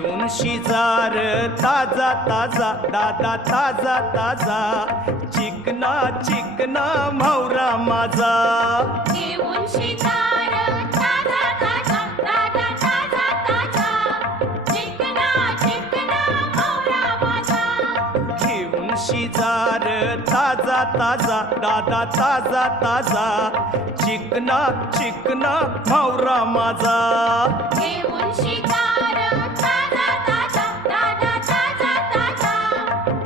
घेऊन शिजार ताजा ताजा दादा ताजा ताजा चिकना चिकना म्हावरा माझा घेऊन शिजार ताजा ताजा दादा ताजा ताजा चिकना चिकना म्हावरा माझा घेऊन शिजार ताजा ताजा दादा ताजा ताजा चिकना चिकना म्हावरा माझा घेऊन शिकार ताजा ताजा दादा ताजा ताजा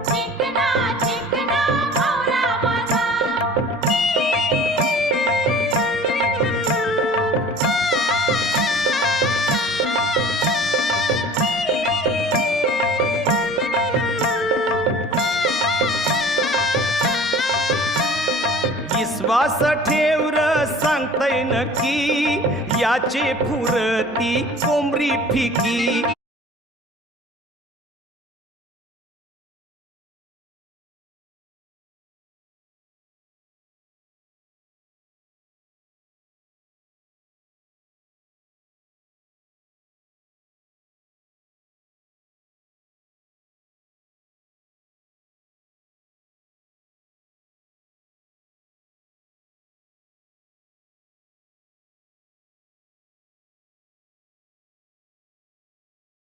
चिकना चिकना म्हावरा माझा विश्वास ठेवर सांगतय नक्की याचे फुरती कोंबरी फिकी